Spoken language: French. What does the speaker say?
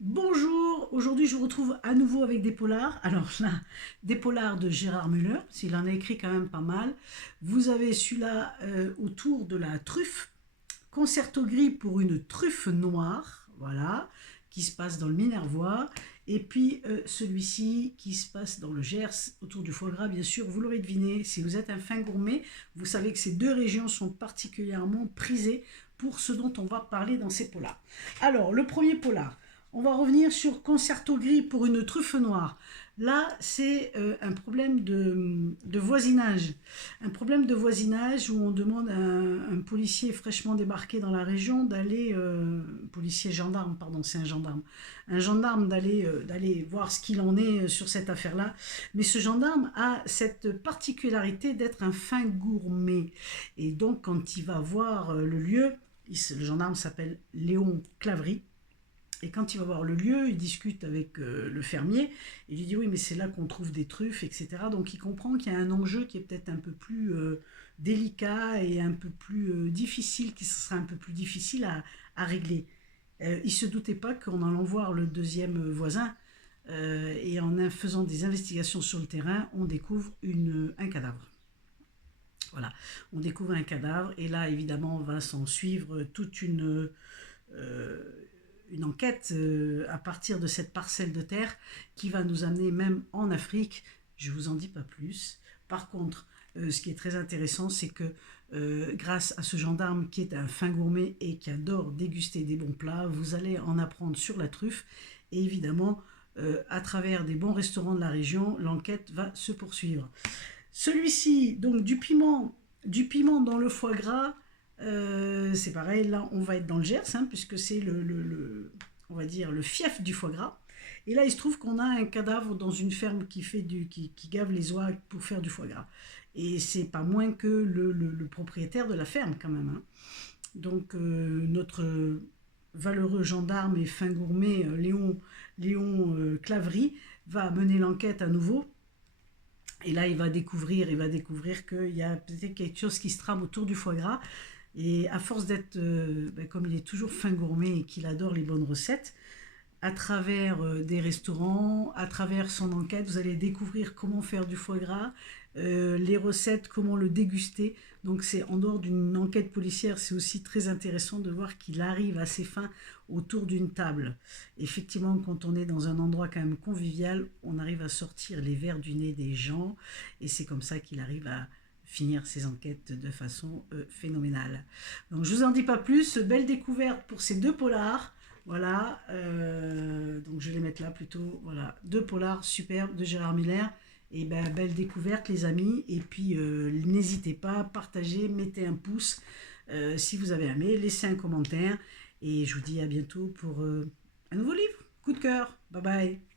Bonjour, aujourd'hui je vous retrouve à nouveau avec des polars. Alors là, des polars de Gérard Müller, s'il en a écrit quand même pas mal. Vous avez celui-là autour de la truffe, Concerto gris pour une truffe noire, voilà, qui se passe dans le Minervois. Et puis celui-ci qui se passe dans le Gers, autour du foie gras, bien sûr, vous l'aurez deviné, si vous êtes un fin gourmet, vous savez que ces deux régions sont particulièrement prisées pour ce dont on va parler dans ces polars. Alors, le premier polar, on va revenir sur Concerto gris pour une truffe noire. Là, c'est un problème de voisinage. Un problème de voisinage où on demande à un policier fraîchement débarqué dans la région d'aller, policier gendarme, pardon, c'est un gendarme d'aller voir ce qu'il en est sur cette affaire-là. Mais ce gendarme a cette particularité d'être un fin gourmet. Et donc, quand il va voir le lieu, le gendarme s'appelle Léon Clavry. Et quand il va voir le lieu, il discute avec le fermier. Il lui dit oui, mais c'est là qu'on trouve des truffes, etc. Donc il comprend qu'il y a un enjeu qui est peut-être un peu plus délicat et un peu plus difficile, qui sera un peu plus difficile à régler. Il ne se doutait pas qu'en allant voir le deuxième voisin et en faisant des investigations sur le terrain, on découvre un cadavre. Voilà, on découvre un cadavre et là évidemment va s'en suivre toute euh, une enquête à partir de cette parcelle de terre qui va nous amener même en Afrique. Je ne vous en dis pas plus. Par contre, ce qui est très intéressant, c'est que grâce à ce gendarme qui est un fin gourmet et qui adore déguster des bons plats, vous allez en apprendre sur la truffe. Et évidemment, à travers des bons restaurants de la région, l'enquête va se poursuivre. Celui-ci, donc du piment dans le foie gras, c'est pareil, là on va être dans le Gers, hein, puisque c'est on va dire le fief du foie gras. Et là il se trouve qu'on a un cadavre dans une ferme qui gave les oies pour faire du foie gras. Et c'est pas moins que le propriétaire de la ferme quand même, hein. Donc notre valeureux gendarme et fin gourmet Léon Clavry va mener l'enquête à nouveau. Et là, il va découvrir qu'il y a peut-être quelque chose qui se trame autour du foie gras. Et à force d'être, comme il est toujours fin gourmet et qu'il adore les bonnes recettes, à travers des restaurants, à travers son enquête, vous allez découvrir comment faire du foie gras, les recettes, comment le déguster. Donc c'est en dehors d'une enquête policière, c'est aussi très intéressant de voir qu'il arrive à ses fins autour d'une table. Effectivement, quand on est dans un endroit quand même convivial, on arrive à sortir les vers du nez des gens et c'est comme ça qu'il arrive à finir ses enquêtes de façon phénoménale. Donc je vous en dis pas plus, belle découverte pour ces deux polars. Voilà, donc je vais les mettre là plutôt. Voilà, deux polars superbes de Gérard Miller. Et ben, belle découverte, les amis. Et puis, n'hésitez pas, partagez, mettez un pouce si vous avez aimé, laissez un commentaire. Et je vous dis à bientôt pour un nouveau livre. Coup de cœur. Bye bye.